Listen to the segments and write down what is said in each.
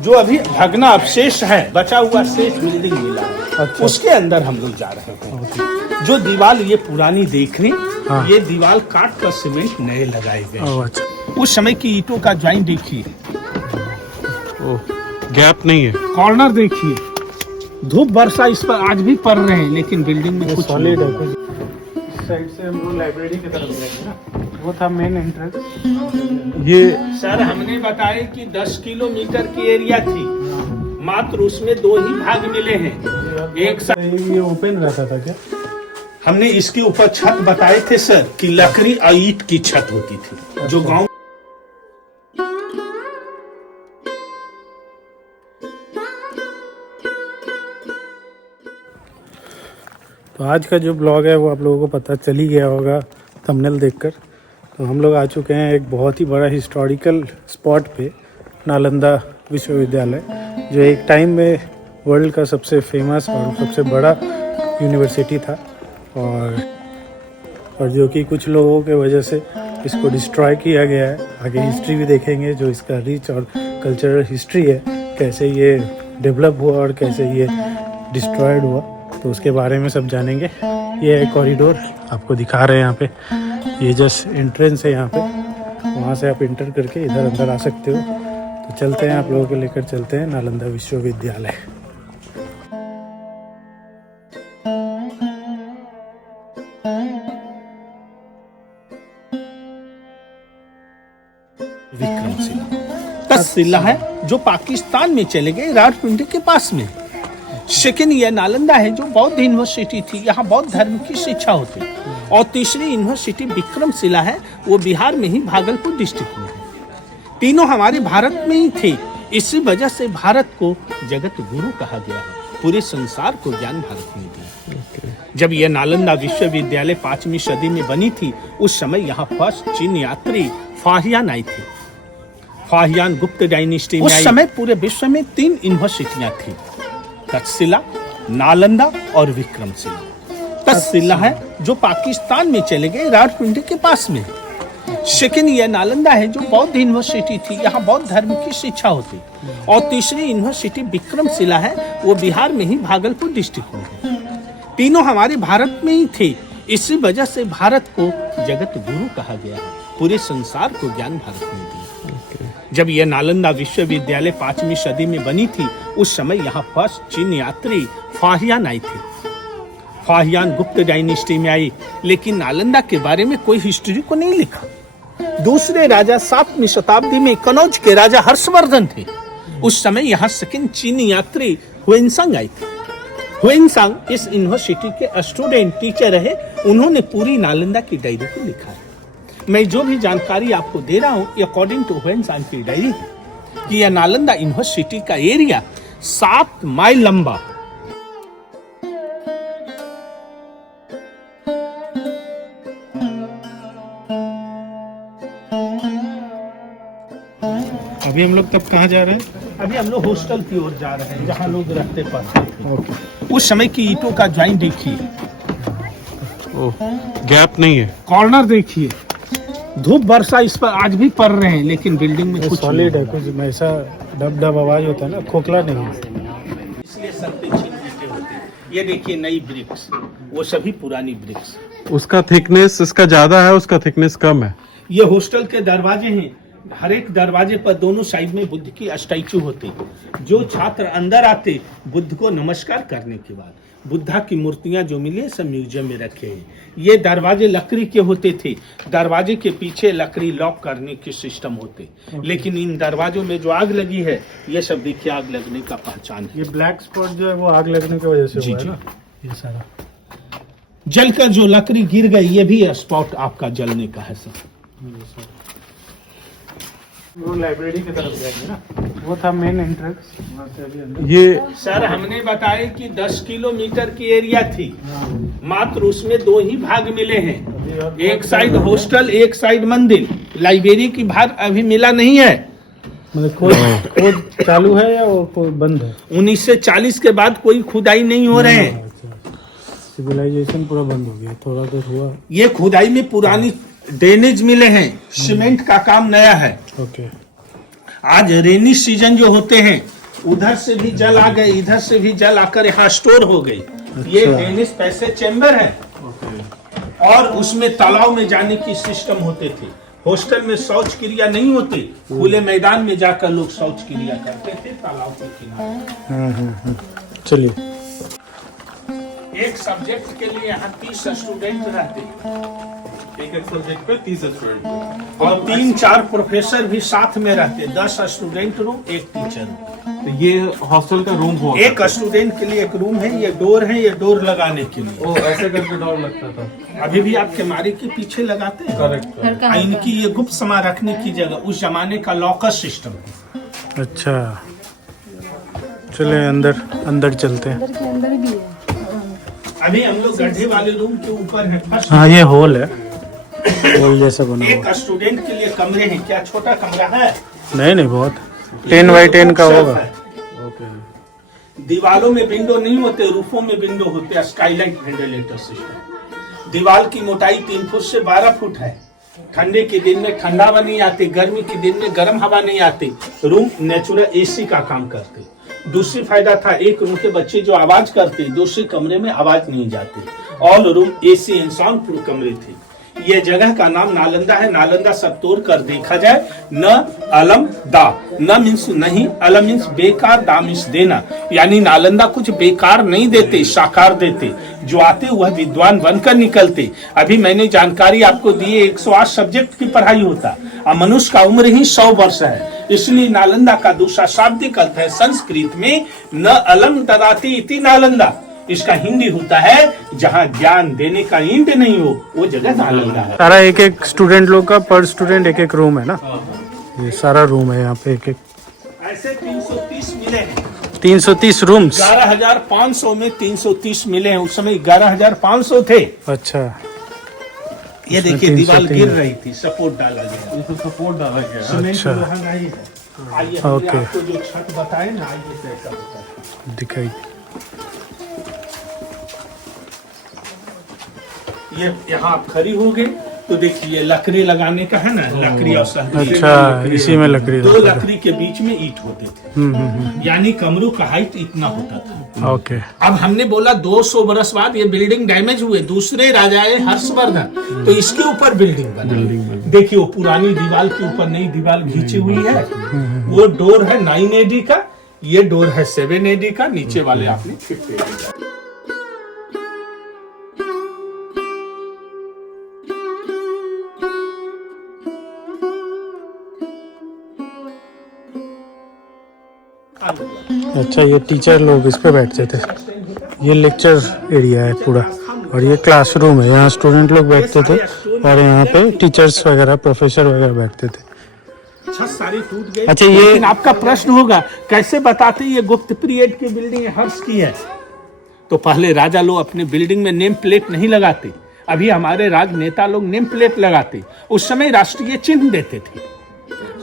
जो अभी भगना अवशेष है, बचा हुआ शेष बिल्डिंग मिला है, अच्छा। उसके अंदर हम लोग जा रहे हैं। जो दीवार ये पुरानी देख रहे, हाँ। ये दीवार काट कर सीमेंट नए लगाए गए। अच्छा। उस समय की ईंटों का ज्वाइंट देखिए, गैप नहीं है। कॉर्नर देखिए, धूप वर्षा इस पर आज भी पड़ रहे हैं, लेकिन बिल्डिंग में कुछ सॉलिड नहीं। है। इस साइड से हम लोग लाइब्रेरी की तरफ जाएंगे ना, वो था मेन एंट्रेंस। ये सर हमने बताया कि 10 किलोमीटर की एरिया थी, मात्र उसमें 2 ही भाग मिले हैं। एक ये ओपन रहता था क्या? हमने इसके ऊपर छत बताए थे सर कि लकड़ी और ईंट की छत होती थी, जो गांव। तो आज का जो ब्लॉग है वो आप लोगों को पता चल ही गया होगा थंबनेल देखकर। तो हम लोग आ चुके हैं एक बहुत ही बड़ा हिस्टोरिकल स्पॉट पे, नालंदा विश्वविद्यालय, जो एक टाइम में वर्ल्ड का सबसे फेमस और सबसे बड़ा यूनिवर्सिटी था, और जो कि कुछ लोगों के वजह से इसको डिस्ट्रॉय किया गया है। आगे हिस्ट्री भी देखेंगे, जो इसका रिच और कल्चरल हिस्ट्री है, कैसे ये डेवलप हुआ और कैसे ये डिस्ट्रॉयड हुआ, तो उसके बारे में सब जानेंगे। ये है कॉरिडोर, आपको दिखा रहे हैं यहाँ पे। ये जस्ट एंट्रेंस है यहाँ पे, वहाँ से आप इंटर करके इधर अंदर आ सकते हो। तो चलते हैं, आप लोगों को लेकर चलते हैं नालंदा विश्वविद्यालय। विक्रमशिला तक्षशिला है, जो पाकिस्तान में चले गए, रावलपिंडी के पास में। सेकेंड ये नालंदा है, जो बौद्ध यूनिवर्सिटी थी, यहाँ बौद्ध धर्म की शिक्षा होती। और तीसरी यूनिवर्सिटी विक्रमशिला है, वो बिहार में ही भागलपुर डिस्ट्रिक्ट में है। तीनों हमारे भारत में ही थे, इसी वजह से भारत को जगत गुरु कहा गया है। पूरे संसार को ज्ञान भारत में दिया। जब यह नालंदा विश्वविद्यालय 5वीं सदी में बनी थी, उस समय यहाँ फर्स्ट चीन यात्री फाहियान आई थी। फाहियान गुप्त डायनेस्टी में उस समय पूरे विश्व में 3 यूनिवर्सिटियां थी, तक्षशिला, नालंदा और विक्रमशिला। तक्षशिला है, जो पाकिस्तान में चले गए, रावलपिंडी के पास में। सेकेंड ये नालंदा है, जो बौद्ध यूनिवर्सिटी थी, यहाँ बौद्ध धर्म की शिक्षा होती। और तीसरी यूनिवर्सिटी विक्रमशिला है, वो बिहार में ही भागलपुर डिस्ट्रिक्ट में है। तीनों हमारे भारत में ही थे, इसी वजह से भारत को जगत गुरु कहा गया है। पूरे संसार को ज्ञान भारत में दिया। जब यह नालंदा विश्वविद्यालय 5वीं सदी में बनी थी, उस समय यहाँ फर्स्ट चीन यात्री फाहियान आई थी। फाहियान गुप्त डायनेस्टी में आई, लेकिन नालंदा के बारे में कोई हिस्ट्री को नहीं लिखा। दूसरे राजा 7वीं शताब्दी में कनौज के राजा हर्षवर्धन थे। उस समय यहाँ सेकेंड चीनी यात्री हुएनसांग आई थी। हुएनसांग इस यूनिवर्सिटी के स्टूडेंट टीचर रहे। उन्होंने पूरी नालंदा की डायरी को लिखा है। मैं जो भी जानकारी आपको दे रहा हूँ, अकॉर्डिंग टू हुएनसांग की डायरी है कि यह नालंदा यूनिवर्सिटी का एरिया 7 माइल लंबा। अभी हम लोग तब कहाँ जा रहे हैं? अभी हम लोग हॉस्टल की ओर जा रहे हैं, जहाँ लोग रहते पढ़ते थे। उस समय की ईंटों का ज्वाइंट देखिए, गैप नहीं है। कॉर्नर देखिए, धूप वर्षा इस पर आज भी पड़ रहे हैं, लेकिन बिल्डिंग में कुछ सॉलिड है। कुछ ऐसा डब डब आवाज होता है ना, खोखला नहीं है। इसलिए सब पे छीन ईंटें होती हैं। ये देखिए नई ब्रिक्स, वो सभी पुरानी ब्रिक्स। उसका थिकनेस इसका ज्यादा है, उसका थिकनेस कम है। ये हॉस्टल के दरवाजे हैं। हर एक दरवाजे पर दोनों साइड में बुद्ध की स्टैचू होती। जो छात्र अंदर आते, बुद्ध को नमस्कार करने के बाद बुद्धा की मूर्तियां जो मिली सब म्यूजियम में रखे हैं। ये दरवाजे लकड़ी के होते थे। दरवाजे के पीछे लकड़ी लॉक करने के सिस्टम होते, लेकिन इन दरवाजों में जो आग लगी है, ये सब देखिए आग लगने का पहचान है। ये ब्लैक स्पॉट जो है वो आग लगने की वजह से जी, हुआ है जी। ना, ये सारा जलकर जो लकड़ी गिर गई, ये भी स्पॉट आपका जलने का है सर। वो लाइब्रेरी की तरफ जाएंगे ना, वो था मेन एंट्रेंस। ये सर हमने बताया कि 10 किलोमीटर की एरिया थी, मात्र उसमें 2 ही भाग मिले हैं। एक साइड हॉस्टल, एक साइड मंदिर। लाइब्रेरी की भाग अभी मिला नहीं है। मतलब खोद चालू है या वो बंद है? 1940 के बाद कोई खुदाई नहीं हो रहे हैं। सिविलाइजेशन पूरा बंद हो गया, थोड़ा तो हुआ। ये खुदाई में पुरानी ड्रेनेज मिले हैं, सीमेंट का काम नया है। ओके। आज रेनी सीजन जो होते हैं, उधर से भी जल आ गए, इधर से भी जल आकर यहाँ स्टोर हो गई। ये ड्रेनेज पैसेज चैम्बर है और उसमें तालाब में जाने की सिस्टम होते थे। हॉस्टल में शौच क्रिया नहीं होती, खुले मैदान में जाकर लोग शौच क्रिया करते थे तालाब के किनारे। चलिए, एक सब्जेक्ट के लिए यहाँ 30 स्टूडेंट रहते हैं, एक सब्जेक्ट पे 30 स्टूडेंट और 3-4 प्रोफेसर भी साथ में रहते। 10 स्टूडेंट रूम, एक टीचर। तो ये हॉस्टल का रूम हुआ एक स्टूडेंट के लिए एक रूम है, ये डोर है, ये डोर लगाने के लिए। ओ ऐसे करके डोर लगता था। अभी भी आप केमारी के पीछे लगाते हैं। करेक्ट। इनकी ये गुप्त सामान रखने की जगह उस जमाने का लॉकर सिस्टम। अच्छा चले अंदर अंदर चलते हैं। अंदर भी है। अभी हम लोग गड्ढे वाले रूम के ऊपर है। फर्स्ट हाँ ये हॉल है, हॉल जैसा बना हुआ। एक स्टूडेंट के लिए कमरे हैं। क्या छोटा कमरा है? नहीं नहीं, बहुत 10x10 का होगा। ओके। दीवालों में विंडो नहीं होते, रूफों में विंडो होते। Skylight ventilator system. दीवार की मोटाई 3 फुट से 12 फुट है। ठंडे के दिन में ठंडा हवा नहीं आती, गर्मी के दिन में गर्म हवा नहीं आती। रूम नेचुरल एसी का काम करते। दूसरी फायदा था, एक रूम के बच्चे जो आवाज करते, दूसरे कमरे में आवाज नहीं जाती। All room AC and sound proof कमरे थे। ये जगह का नाम नालंदा है। नालंदा सब तोड़ कर देखा जाए, न अलम दा, न मीन्स नहीं, अलम मीन्स बेकार, दा मीन्स देना। यानी नालंदा कुछ बेकार नहीं देते, साकार देते। जो आते वह विद्वान बनकर निकलते। अभी मैंने जानकारी आपको दी, 108 सब्जेक्ट की पढ़ाई होता। अब मनुष्य का उम्र ही 100 वर्ष है। इसलिए नालंदा का दूसरा शाब्दिक अर्थ है संस्कृत में न अलम ददाति इति नालंदा। इसका हिंदी होता है जहाँ ज्ञान देने का इंड नहीं हो, वो जगह नालंदा है। सारा एक एक स्टूडेंट लोग का पर स्टूडेंट एक एक रूम है ना, ये सारा रूम है यहाँ पे एक एक। ऐसे 330 मिले हैं। 330 रूम्स। 11,500 में 330 मिले हैं। उस समय 11,500 थे। अच्छा ये देखिए दीवार गिर रही थी, सपोर्ट डाला गया। इसमें सपोर्ट डाला गया है। सीमेंट अच्छा। लोहा नहीं है। आइए हमने ओके। आपको जो छत बताए ना, आइए कैसा होता है। दिखाई। ये यहाँ आप खड़ी हो गए तो देखिए लकड़ी लगाने का है ना, लकड़ी और सहजन। अच्छा इसी में लकड़ी दो रहता है। लकड़ी के बीच में ईंट होते थे। यानी कमरों का हाइट इतना होता था। ओके। अब हमने बोला 200 बरस बाद ये बिल्डिंग डैमेज हुए, दूसरे राजाए हर्षवर्धन तो इसके ऊपर बिल्डिंग बनी। देखिए वो पुरानी दीवार के ऊपर नई दीवार खींची हुई है। वो डोर है 9 AD का, ये डोर है 7 AD का, नीचे वाले आपने 5 AD का। अच्छा ये टीचर लोग इस पे बैठते थे। ये लेक्चर एरिया है पूरा और ये क्लासरूम है, यहाँ स्टूडेंट लोग बैठते थे और यहाँ पे टीचर्स वगैरह प्रोफेसर वगैरह बैठते थे। छत सारी टूट गई। अच्छा ये लेकिन आपका प्रश्न होगा कैसे बताते ये गुप्त पीरियड की बिल्डिंग हर्ष की है? तो पहले राजा लोग अपने बिल्डिंग में नेम प्लेट नहीं लगाते। अभी हमारे राजनेता लोग नेम प्लेट लगाते। उस समय राष्ट्रीय चिन्ह देते थे।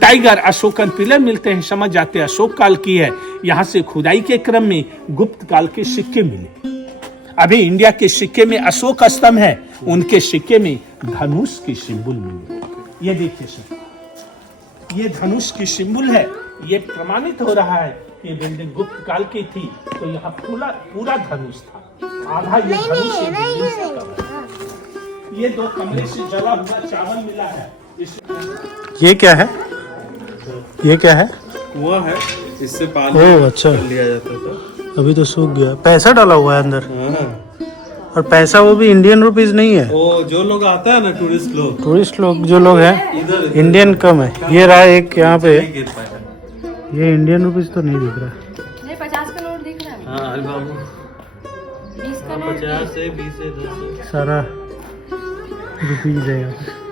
टाइगर, अशोकन पिलर मिलते हैं, समझ जाते हैं अशोक काल की है। यहाँ से खुदाई के क्रम में गुप्त काल के सिक्के मिले। अभी इंडिया के सिक्के में अशोक स्तंभ है, उनके सिक्के में धनुष की सिंबल मिली। ये देखिए सर, ये धनुष की सिंबल है। ये प्रमाणित हो रहा है कि ये बिल्डिंग गुप्त काल की थी। तो यहाँ पूरा धनुष था। आधा ये धनुष ये बिल्डिंग से कवर है। ये 2 कमरे से जला हुआ चावल मिला है। ये क्या है? ये क्या है? कुआं है, इससे पानी ओह अच्छा, लिया जाता था। अभी तो सूख गया। पैसा डाला हुआ है अंदर हाँ। और पैसा वो भी इंडियन रुपीस नहीं है। वो जो लोग आता है ना टूरिस्ट लोग जो लोग हैं इधर इंडियन कम है। ये रहा एक यहाँ पे, नहीं गिर पाएगा। ये इंडियन रुपीस तो नहीं दिख रहा। नहीं 50 का नोट दिख रहा है। हाँ अरे बाबू, 20 का नोट 50 से 20 से 10 से सारा रुपीज है यहाँ पे।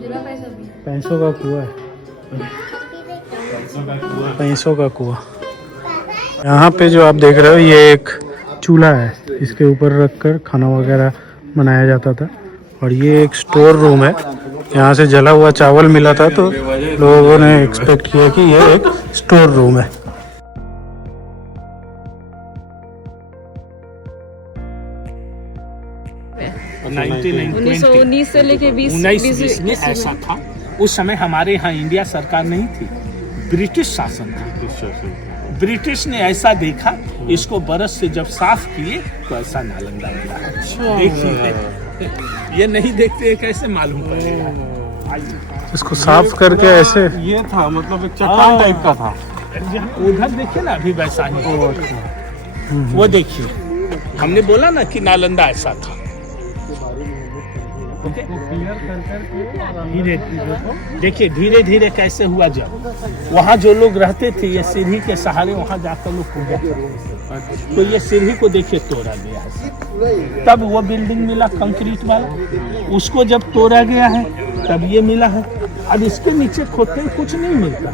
जिला पैसा भी। पैसों का कुआं है, पैसों का कुआं। यहाँ पे जो आप देख रहे हो ये एक चूल्हा है, इसके ऊपर रखकर खाना वगैरह बनाया जाता था। और ये एक स्टोर रूम है, यहाँ से जला हुआ चावल मिला था तो लोगों ने एक्सपेक्ट किया कि ये एक स्टोर रूम है। उन्नीस से लेके 20 19 में ऐसा था। उस समय हमारे यहाँ इंडिया सरकार नहीं थी, ब्रिटिश शासन था। ब्रिटिश ने ऐसा देखा, इसको बरस से जब साफ किए तो ऐसा नालंदा मिला। देखिए, ये नहीं देखते कैसे मालूम पड़ेगा। इसको साफ करके ऐसे ये था मतलब एक चट्टान टाइप का था। उधर देखिए ना, अभी वैसा ही। वो देखिए, हमने बोला ना कि नालंदा ऐसा था। धीरे देखिए, धीरे धीरे कैसे हुआ। जब वहाँ जो लोग रहते थे, ये सीढ़ी के सहारे वहाँ जाकर लोग पूजा करते थे। तो ये सीढ़ी को देखिए तोड़ा गया है। तब वो बिल्डिंग मिला कंक्रीट वाला, उसको जब तोड़ा गया है तब ये मिला है। अब इसके नीचे खोदते ही कुछ नहीं मिलता।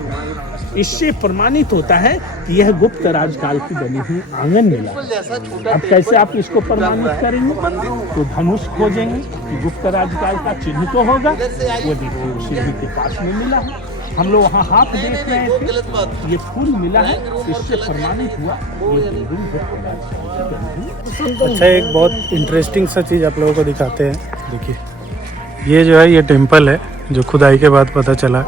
इससे प्रमाणित होता है कि यह गुप्त राजकाल की बनी हुई आंगन मिला। अब कैसे आप इसको प्रमाणित करेंगे? तो धनुष खोजेंगे कि गुप्त राजकाल का चिन्ह तो होगा। वो देखिए, उसी के पास में मिला है। हम लोग वहाँ हाथ देख रहे थे, ये फूल मिला है, इससे प्रमाणित हुआ ये बिल्डिंग गुप्त राजकाल की बनी हुई। अच्छा, एक बहुत इंटरेस्टिंग सा चीज़ आप लोगों को दिखाते हैं। देखिए, ये जो है ये टेम्पल है, जो खुदाई के बाद पता चला।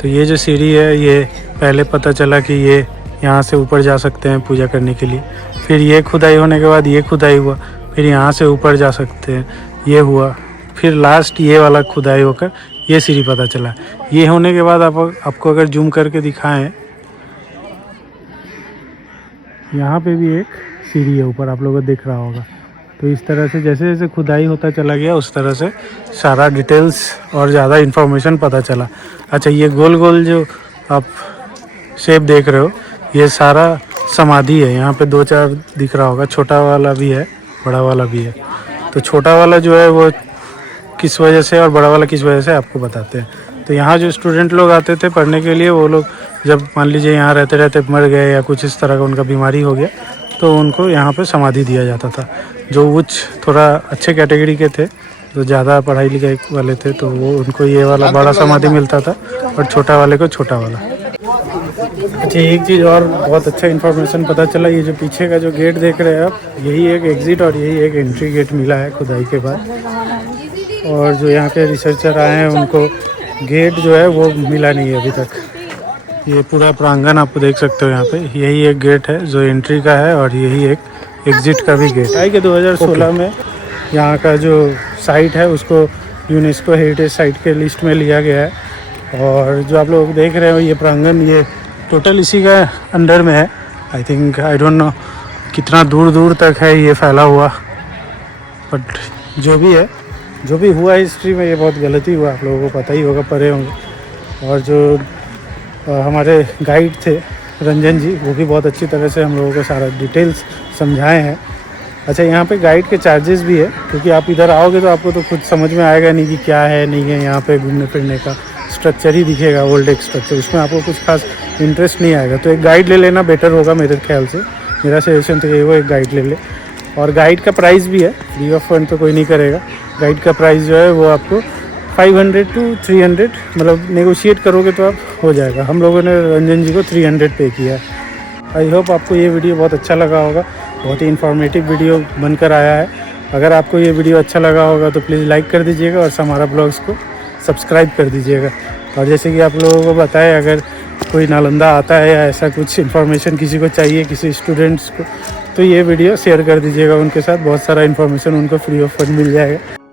तो ये जो सीढ़ी है, ये पहले पता चला कि ये यहाँ से ऊपर जा सकते हैं पूजा करने के लिए। फिर ये खुदाई होने के बाद ये खुदाई हुआ, फिर यहाँ से ऊपर जा सकते हैं, ये हुआ। फिर लास्ट ये वाला खुदाई होकर ये सीढ़ी पता चला। ये होने के बाद आपको अगर जूम करके दिखाएं, यहाँ पे भी एक सीढ़ी है ऊपर, आप लोगों को दिख रहा होगा। तो इस तरह से जैसे जैसे खुदाई होता चला गया, उस तरह से सारा डिटेल्स और ज़्यादा इन्फॉर्मेशन पता चला। अच्छा, ये गोल गोल जो आप शेप देख रहे हो, ये सारा समाधि है। यहाँ पे 2-4 दिख रहा होगा, छोटा वाला भी है, बड़ा वाला भी है। तो छोटा वाला जो है वो किस वजह से और बड़ा वाला किस वजह से आपको बताते हैं। तो यहाँ जो स्टूडेंट लोग आते थे पढ़ने के लिए, वो लोग जब मान लीजिए यहाँ रहते रहते मर गए या कुछ इस तरह का उनका बीमारी हो गया, तो उनको यहाँ पे समाधि दिया जाता था। जो उच्च थोड़ा अच्छे कैटेगरी के थे, जो ज़्यादा पढ़ाई लिखाई वाले थे, तो वो उनको ये वाला बड़ा समाधि मिलता था और छोटा वाले को छोटा वाला। अच्छा, एक चीज़ और बहुत अच्छा इन्फॉर्मेशन पता चला। ये जो पीछे का जो गेट देख रहे हैं आप, यही एक एग्ज़िट और यही एक एंट्री गेट मिला है खुदाई के बाद। और जो यहाँ के रिसर्चर आए हैं, उनको गेट जो है वो मिला नहीं है अभी तक। ये पूरा प्रांगण आप देख सकते हो यहाँ पे। यही एक गेट है जो एंट्री का है और यही एक एग्ज़िट का भी गेट है। कि 2016 में यहाँ का जो साइट है उसको यूनेस्को हेरिटेज साइट के लिस्ट में लिया गया है। और जो आप लोग देख रहे हो ये प्रांगण, ये टोटल इसी का अंडर में है। I think, I don't know कितना दूर दूर तक है ये फैला हुआ, बट जो भी है, जो भी हुआ हिस्ट्री में, ये बहुत गलती हुआ। आप लोगों को पता ही होगा, पढ़े होंगे। और जो हमारे गाइड थे रंजन जी, वो भी बहुत अच्छी तरह से हम लोगों को सारा डिटेल्स समझाए हैं। अच्छा, यहाँ पे गाइड के चार्जेस भी है, क्योंकि आप इधर आओगे तो आपको तो खुद समझ में आएगा नहीं कि क्या है नहीं है। यहाँ पे घूमने फिरने का स्ट्रक्चर ही दिखेगा, ओल्ड एक स्ट्रक्चर, उसमें आपको कुछ खास इंटरेस्ट नहीं आएगा। तो एक गाइड ले लेना बेटर होगा मेरे ख्याल से। मेरा सजेशन तो ये वो एक गाइड ले ले। और गाइड का प्राइस भी है, फ्री ऑफ फंड तो कोई नहीं करेगा। गाइड का प्राइस जो है वो आपको 500 to 300, मतलब नेगोशिएट करोगे तो आप हो जाएगा। हम लोगों ने रंजन जी को 300 पे किया है। आई होप आपको ये वीडियो बहुत अच्छा लगा होगा। बहुत ही इन्फॉर्मेटिव वीडियो बनकर आया है। अगर आपको ये वीडियो अच्छा लगा होगा तो प्लीज़ लाइक कर दीजिएगा और हमारा ब्लॉग्स को सब्सक्राइब कर दीजिएगा। और जैसे कि आप लोगों को बताया, अगर कोई नालंदा आता है या ऐसा कुछ इन्फॉर्मेशन किसी को चाहिए, किसी स्टूडेंट्स को, तो ये वीडियो शेयर कर दीजिएगा उनके साथ। बहुत सारा इन्फॉर्मेशन उनको फ्री ऑफ फंड मिल जाएगा।